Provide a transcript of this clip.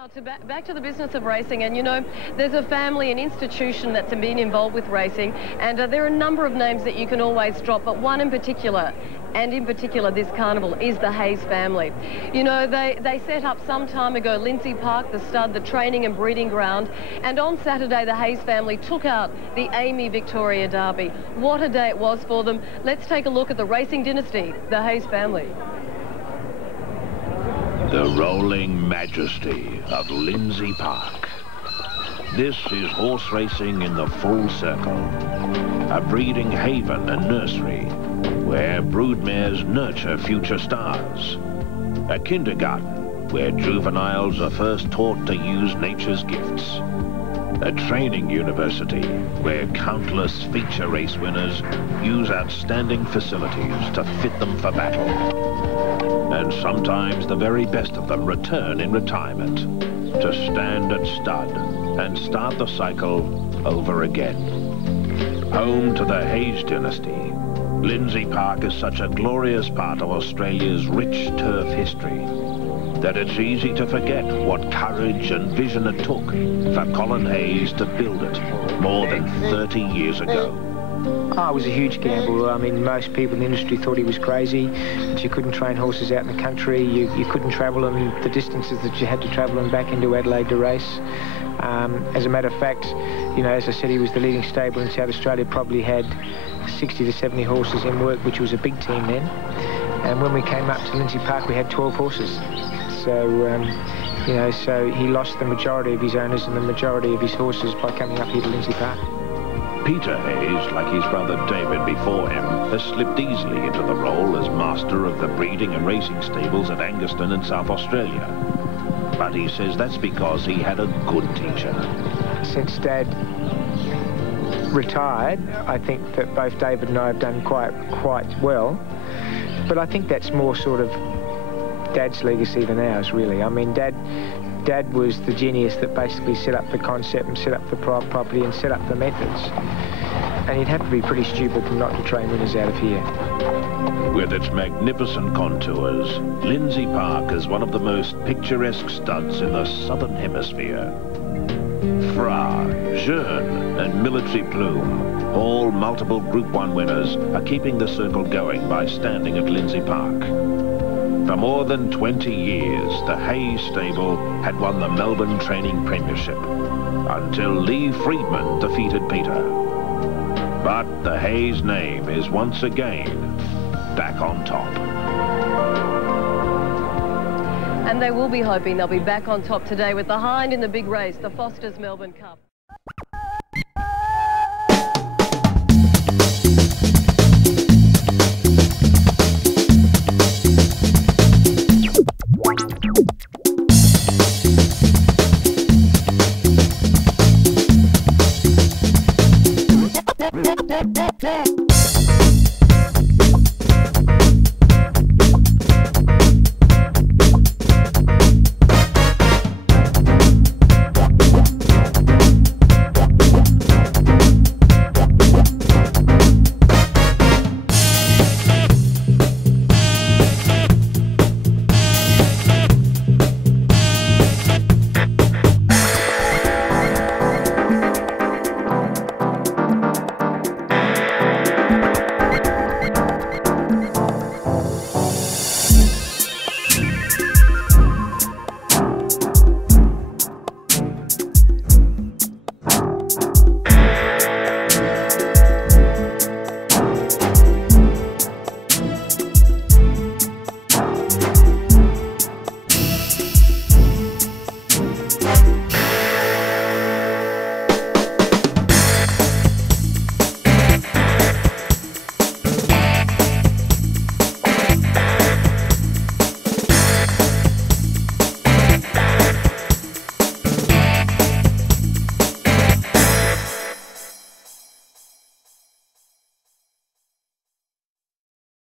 Now, back to the business of racing, and you know, there's a family, an institution that's been involved with racing, and there are a number of names that you can always drop, but one in particular, and in particular this carnival, is the Hayes family. You know, they set up some time ago Lindsay Park, the stud, the training and breeding ground, and on Saturday the Hayes family took out the Amy Victoria Derby. What a day it was for them. Let's take a look at the racing dynasty, the Hayes family. The rolling majesty of Lindsay Park. This is horse racing in the full circle. A breeding haven and nursery where broodmares nurture future stars. A kindergarten where juveniles are first taught to use nature's gifts. A training university where countless feature race winners use outstanding facilities to fit them for battle. And sometimes the very best of them return in retirement to stand at stud and start the cycle over again. Home to the Hayes dynasty, Lindsay Park is such a glorious part of Australia's rich turf history that it's easy to forget what courage and vision it took for Colin Hayes to build it more than 30 years ago. Oh, it was a huge gamble. I mean, most people in the industry thought he was crazy, that you couldn't train horses out in the country, you couldn't travel them the distances that you had to travel them back into Adelaide to race. As a matter of fact, you know, as I said, he was the leading stable in South Australia, probably had 60 to 70 horses in work, which was a big team then. And when we came up to Lindsay Park, we had 12 horses. So, you know, so he lost the majority of his owners and the majority of his horses by coming up here to Lindsay Park. Peter Hayes, like his brother David before him, has slipped easily into the role as master of the breeding and racing stables at Angaston in South Australia. But he says that's because he had a good teacher. Since Dad retired, I think that both David and I have done quite well. But I think that's more sort of Dad's legacy than ours, really. I mean, Dad was the genius that basically set up the concept and set up the property and set up the methods. And you'd have to be pretty stupid not to train winners out of here. With its magnificent contours, Lindsay Park is one of the most picturesque studs in the Southern Hemisphere. Fra, Jeune and Military Plume, all multiple Group 1 winners, are keeping the circle going by standing at Lindsay Park. For more than 20 years, the Hayes stable had won the Melbourne Training Premiership until Lee Friedman defeated Peter. But the Hayes name is once again back on top. And they will be hoping they'll be back on top today with the hind in the big race, the Foster's Melbourne Cup.